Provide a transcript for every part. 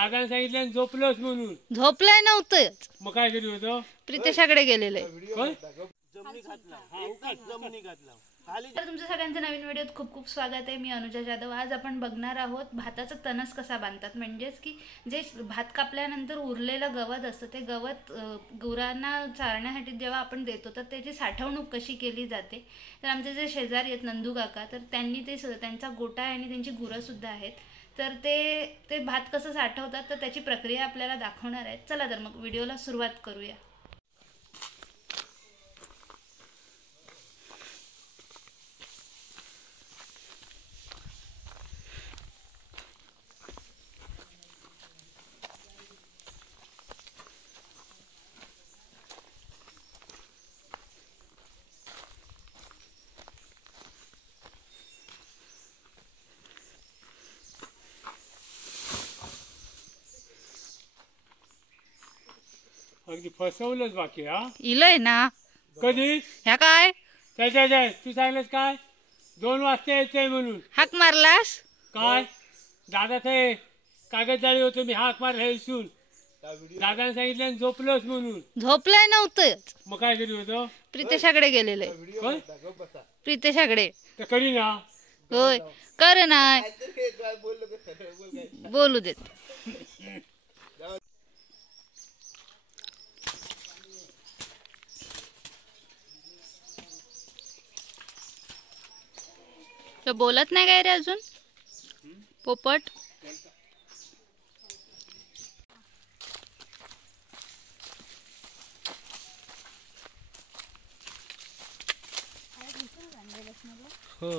दादाने सांगितलं झोपलोस म्हणून. झोपलाय नव्हतंच, मग काय करू होतो? प्रितेशाकडे गेलेले. तर तुमचं सगळ्यांचं नवीन व्हिडिओत खूप खूप स्वागत आहे. मी अनुजा जाधव. आज आपण बघणार आहोत भाताचा तणस कसा बांधतात. म्हणजेच की जे भात कापल्यानंतर उरलेलं गवत असतं ते गवत गुरांना चारण्यासाठी जेव्हा आपण देतो तर त्याची साठवणूक कशी केली जाते. तर आमचे जे शेजारी आहेत नंदू काका, तर त्यांनी ते त्यांचा गोठा आहे आणि त्यांची गुरंसुद्धा आहेत. तर ते भात कसं साठवतात तर त्याची प्रक्रिया आपल्याला दाखवणार आहेत. चला तर मग व्हिडिओला सुरुवात करूया. अगदी फसवलंच बाकी. हा इलय ना कधी ह्या काय त्याच्या तू सांगितलंस काय 2 वाजता यायचंय म्हणून. हाक मारलास? काय दादा ते कागद जाळी होतो मी हाक मार हेसून. दादाने सांगितलं झोपलोस म्हणून. झोपलाय नव्हतंच, मग काय करू होतो? प्रितेशाकडे गेलेले. प्रितेशाकडे तर करी ना. होय, कर नाही बोलू देत. तो बोलत नाही काय रे अजून पोपट? हो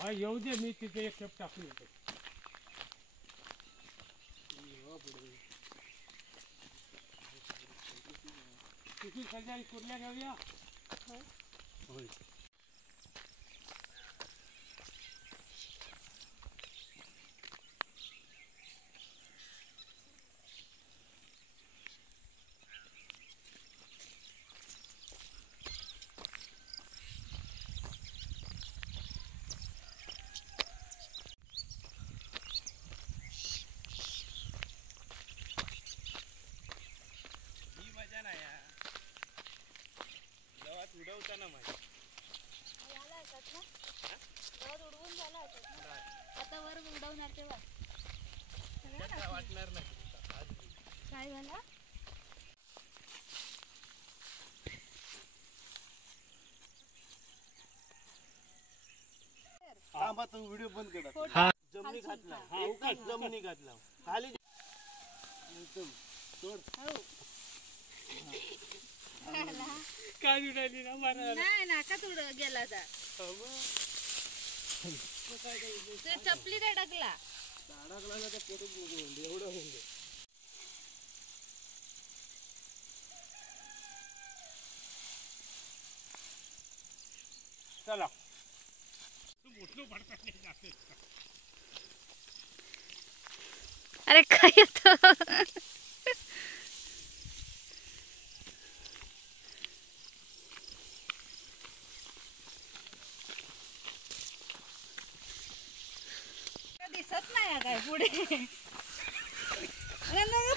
हा येऊ दे, मी तिथे एक खेप टाकून येतो. तिथून सगळ्या कुर्ल्या घेऊया. होय उडवताना माझ्या आता वर उडवणार तेव्हा वाटणार नाही काय झालं. व्हिडिओ बंद करा. जमिनी घातला जमिनी घातला खाली काय उडाली ना मला नाही नाकात गेला जा. चपली काय टाकला एवढं होऊन दे. चला अरे काय येतं? दिसत नाही काय पुढे.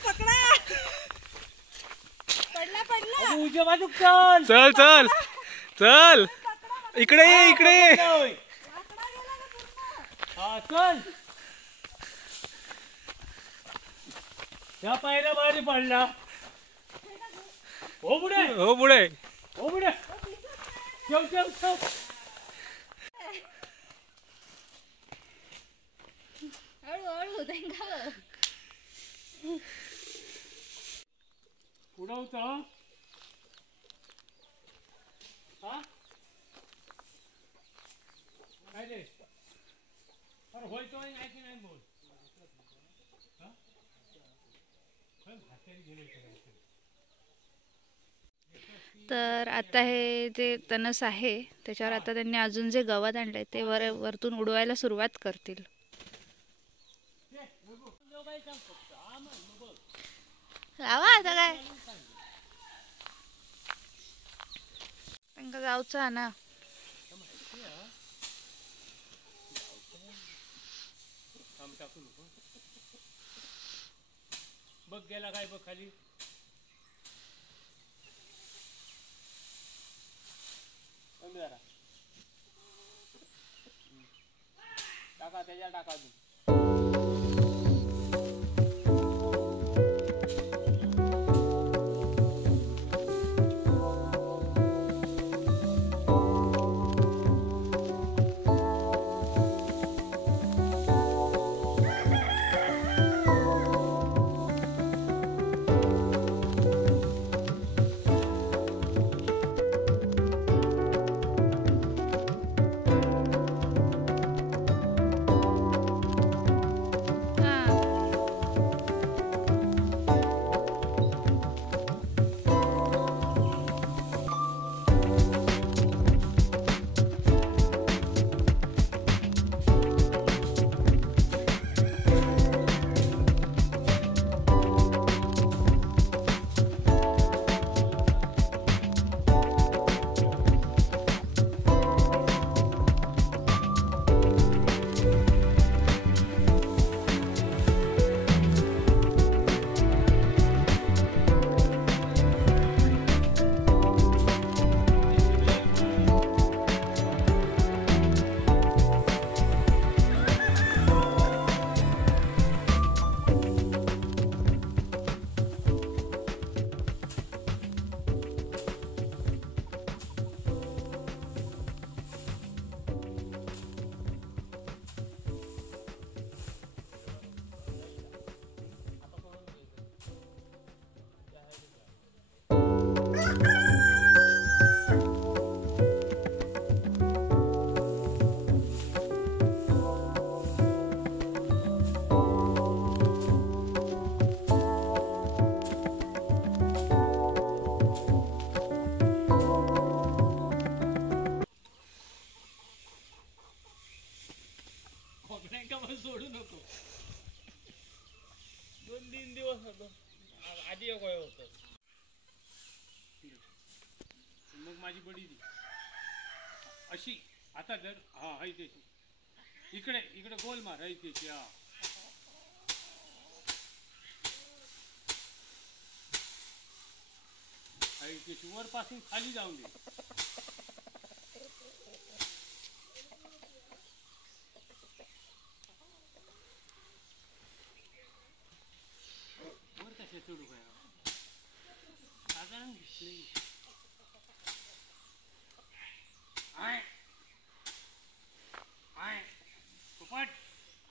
पकडा पडला पडला. उजव्या बाजूक चल. चल चल चल इकडे ये इकडे ये. हा चल. या पायऱ्या भारी पडला. हो पुढे हो पुढे हो पुढे ठेव ठेव ठेव. हळूहळू उडवत हा काय रे. अरे होय तो नाही की नाही बोल. भाकरी गेले करायचं. तर आता हे जे तणस आहे त्याच्यावर आता त्यांनी अजून जे गवत आणलंय ते वरतून उडवायला सुरुवात करतील. लावा आता काय त्यांका जाऊचा ना. बघ गेला काय बघ खाली. टाका त्याच्या टाका अजून. सोडू नको. 2-3 दिवस होतो आधी एक वय होत. मग माझी बडी ती अशी आता जर हा हाय त्याची इकडे इकडे गोल मार हाय त्याची. हा हाय त्याची वर पासून खाली जाऊन दे. सोडू काय साधारण घेतली. हाय हाय पोपट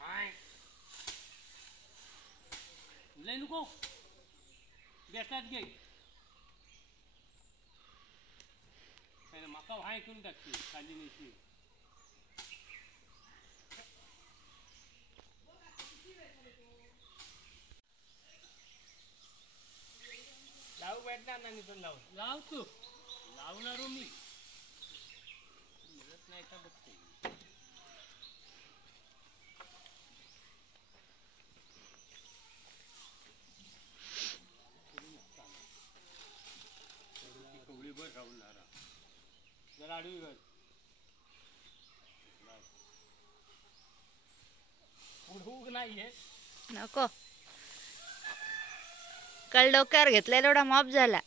हाय लय नको बेतात घे. काय माका हाय करून टाकते खाली नेशी. लावू भेटणार नाही पण लाव तू लावणार मी मिळत नाही का बघते. कवळी भर राहणार जरा आडवी घर उडवूक नाहीये नको. काल डोक्यावर घेतलेला एवढा मॉप झाला.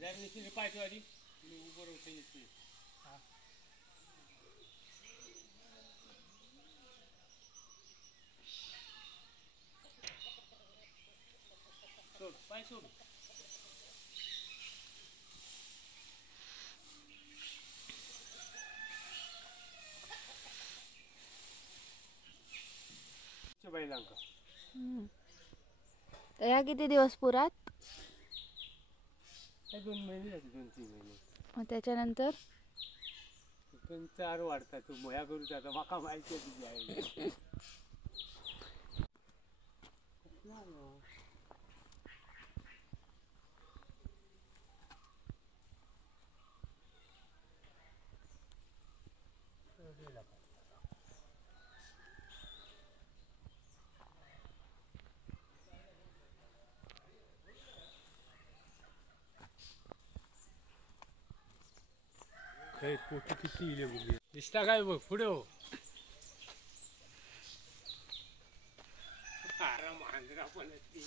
जर निश्चित पाहिजे आधी मी उभं होते निश्चित. सोड पाय सोड. बैलांका या किती दिवस पुरात? 2 महिने झाले 2-3 महिने. मग त्याच्यानंतर 4 वाढतात. तू मोया करू आता माका माहिती आहे तुझी आहे. खैत पोटी किती इले बघ दिसता काय बघ पुढे हो मांजरा पण असते.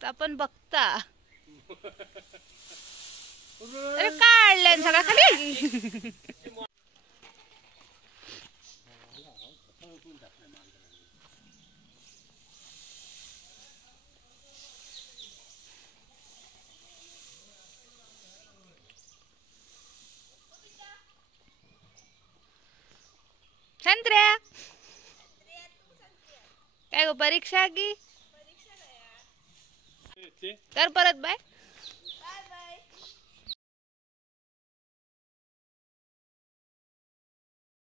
आपण बघता अरे काढलंय सगळा खाली. संत्र्या काय गो परीक्षा की ते कर परत बाय.